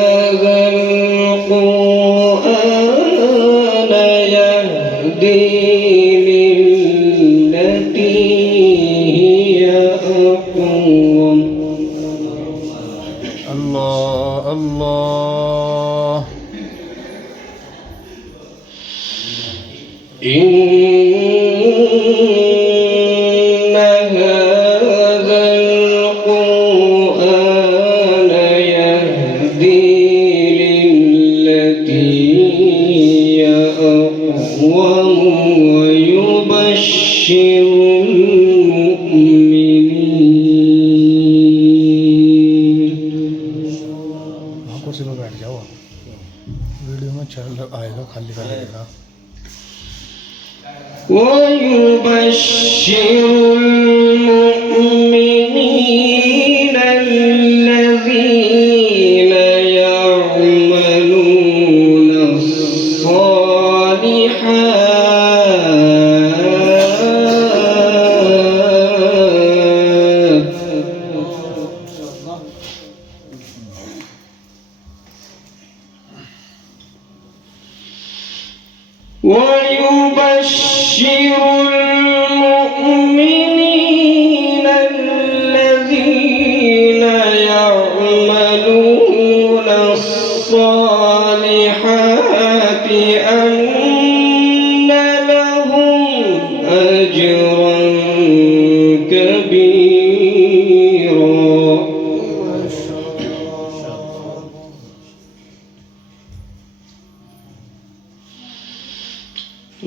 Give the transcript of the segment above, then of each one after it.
هذا القرآن يهدي للتي هي أقوم. الله الله. إن هذا القرآن يهدي للتي هي أقوم ويبشر المؤمنين. कुर्सी पर बैठ जाओ, वीडियो में चल आएगा, खाली कर देगा. ويبشر المؤمنين الذين يعملون الصالحات ويبشر المؤمنين الذين يعملون الصالحات أن لهم أجرا كبيرا.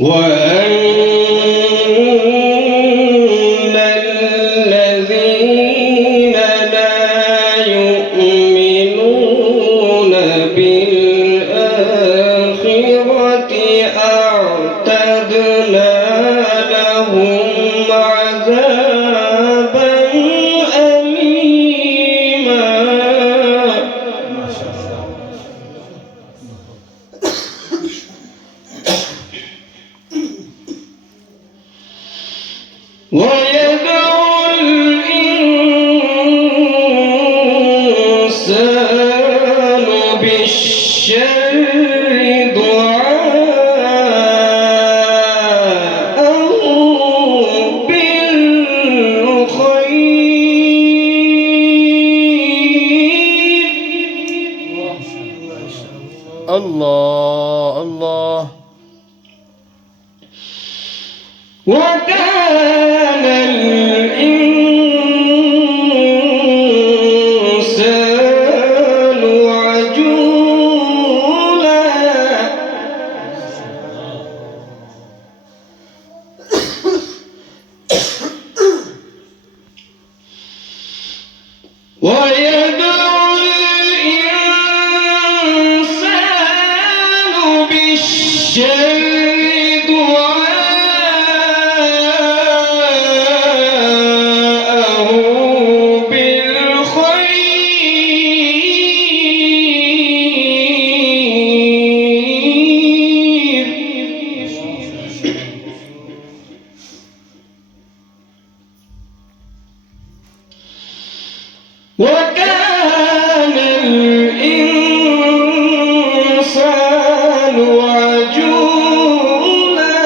وأن الذين لا يؤمنون بالآخرة أعتدنا لهم عذابا أليما. ويدعو الإنسان بالشر دعاءه بالخير. الله الله. وكان الإنسان عجولا. ويدعو الإنسان بالشر دعاءه بالخير. وكان الإنسان عجولا.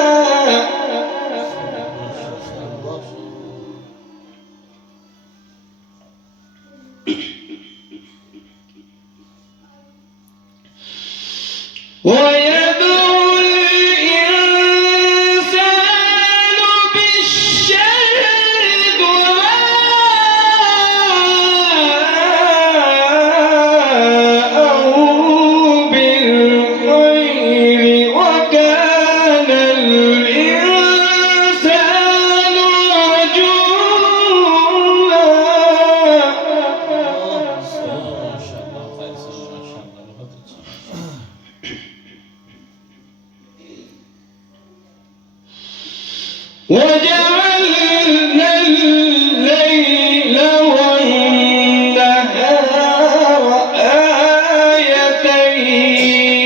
ويدعو الإنسان بالشر دعاءه بالخير. وكان الإنسان عجولا. وجعلنا الليل والنهار آيتين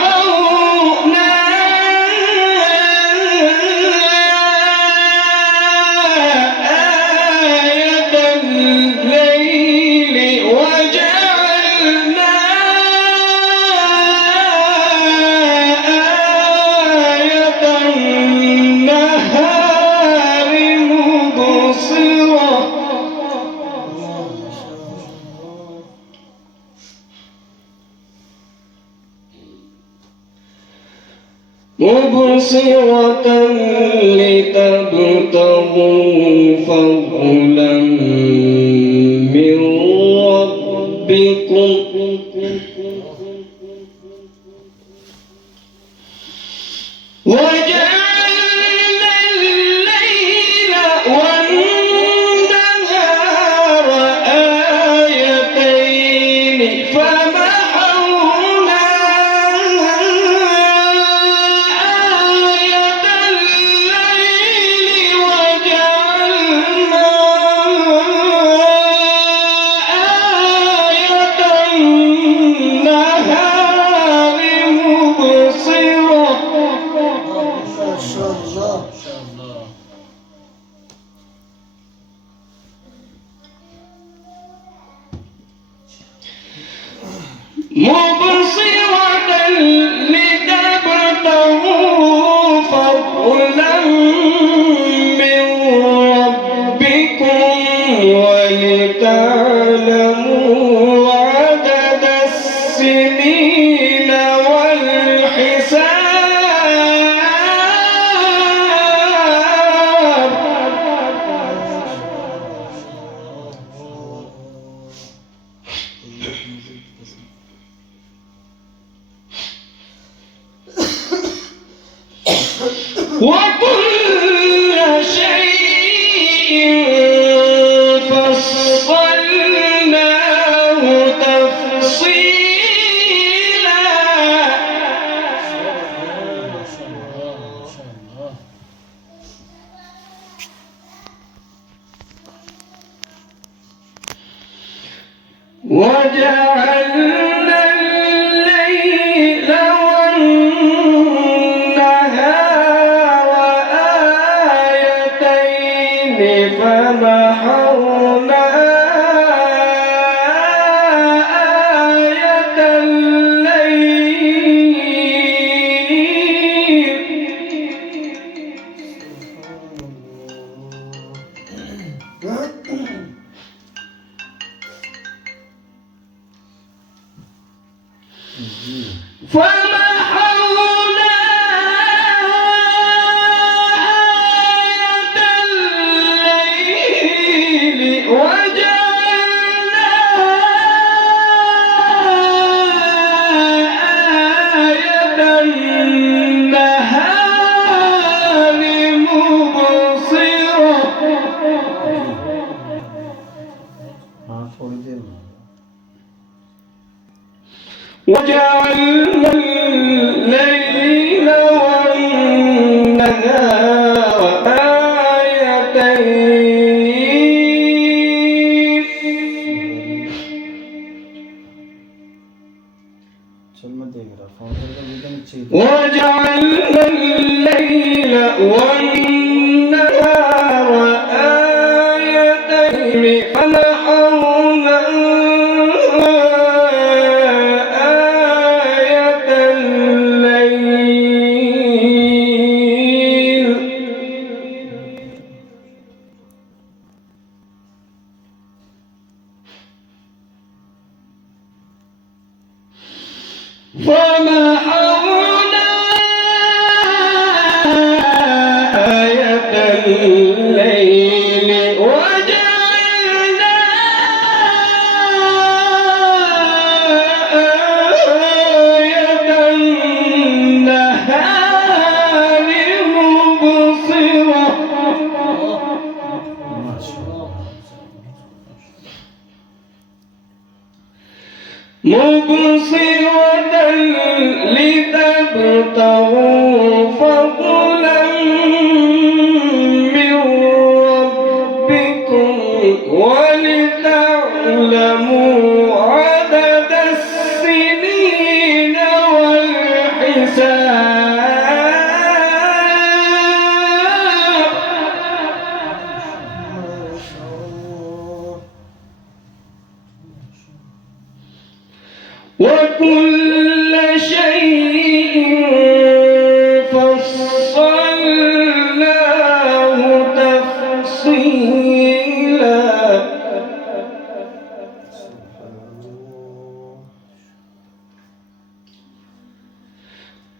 فمحونا آية الليل وجعلنا آية النهار مبصرة لتبتغوا فضلا من ربكم وجعلنا الليل والنهار آيتين فمحونا آية الليل وجعلنا آية النهار مبصرة ما شاء الله. مبصرة لتبتغوا فضلا من ربكم ولتعلموا عدد السنين وكل شيء فصلناه تفصيلا وجعلنا الليل والنهار آيتين فمحونا آية الليل فمحونا آية الليل وجعلنا آية النهار مبصرة وجعلنا الليل والنهار آيتين وجعلنا الليل والنهار آيتين فمحونا آية الليل فمحونا آية الليل وجعلنا آية النهار مبصرة لتبتغوا فضلا من ربكم ولتعلموا عدد السنين وكل شيء فصلناه تفصيلا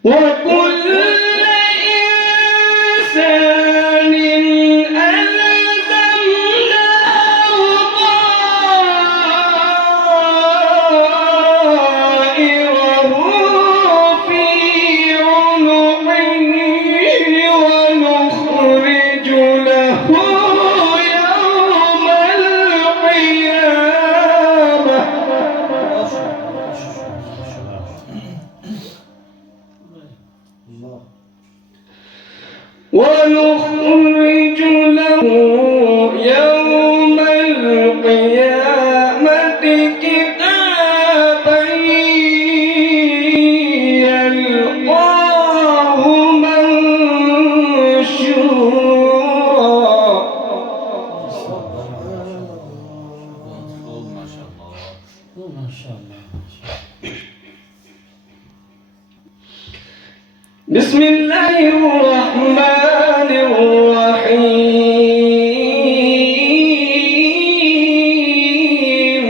وكل إنسان ألزمناه طائره في عنقه ونخرج له يوم القيامة ونخرج له يوم القيامة كتابا يلقاه منشورا بسم الله الرحمن الرحيم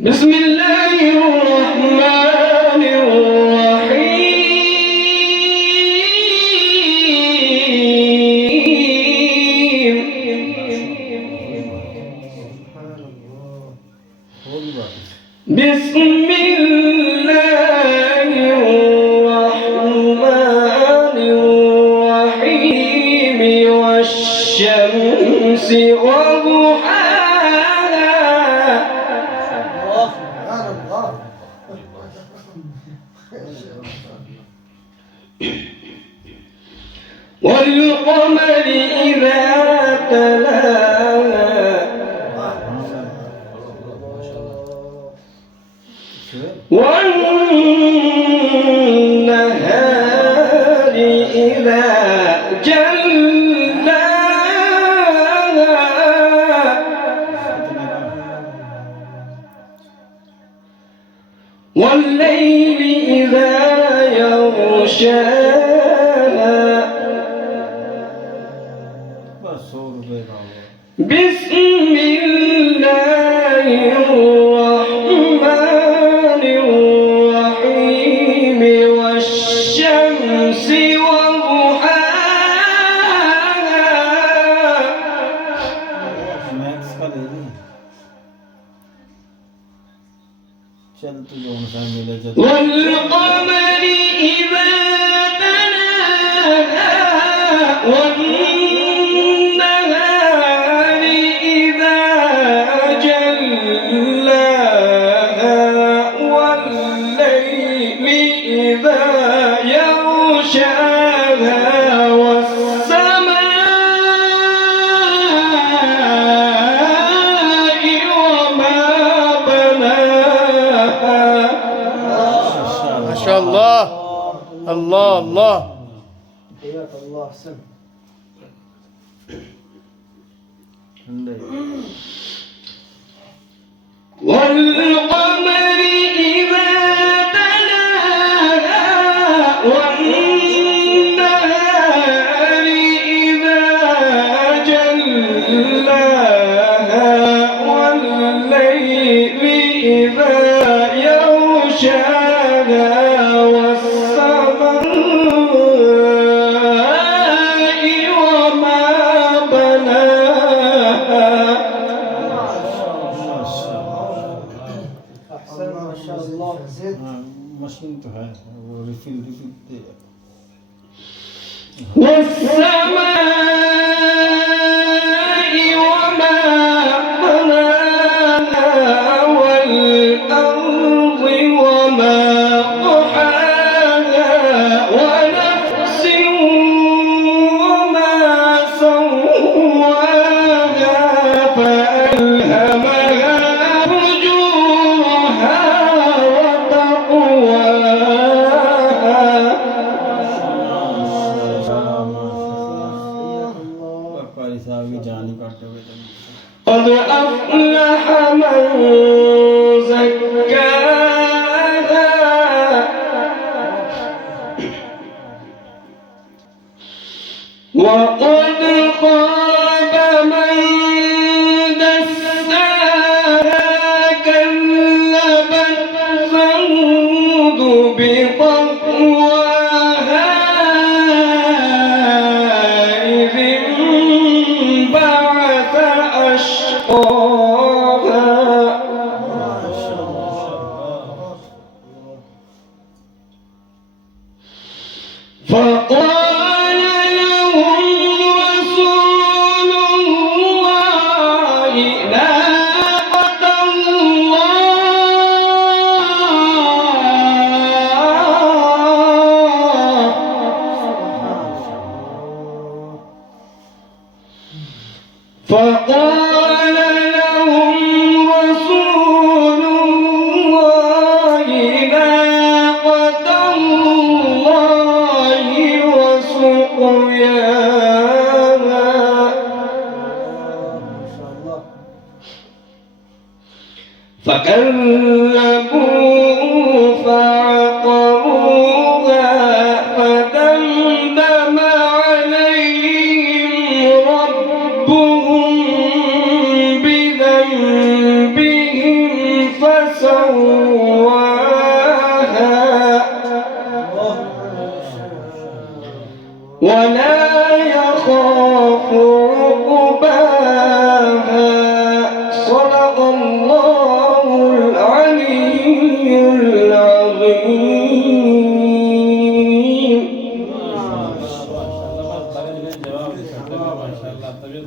بسم الله الرحمن الرحيم بسم الله الرحمن الرحيم والشمس وضحاها والقمر إذا تلاها والنهار إذا جلاها والليل إذا يغشاها بسم الله الرحمن الرحيم والشمس وضحاها والقمر إذا تلاها والنهار إذا جلاها والليل إذا يغشاها والسماء وما بناها ما شاء الله الله الله حياك الله سن والقمر إذا تلاها والنهار إذا جلاها والليل إذا يغشاها والسماء وما بناها أحسن ما شاء الله زد मशीन तो है वो रिफिल रिफिल दे والسماء وما بناها والأرض وما طحاها ونفس وما سواها فألهمها فجورها وتقواها أفلح من زكاها وقد خاب من دساها كذبت ثمود بطغواها إذ انبعث أشقاها فقال لهم رسول الله ناقة فقال لهم رسول الله ناقة الله وسقياها فكذبوه فعقروها فدمدم عليهم ربهم بذنبهم فسواها ولا يخاف عقباها صدق الله العلي العظيم. ما شاء الله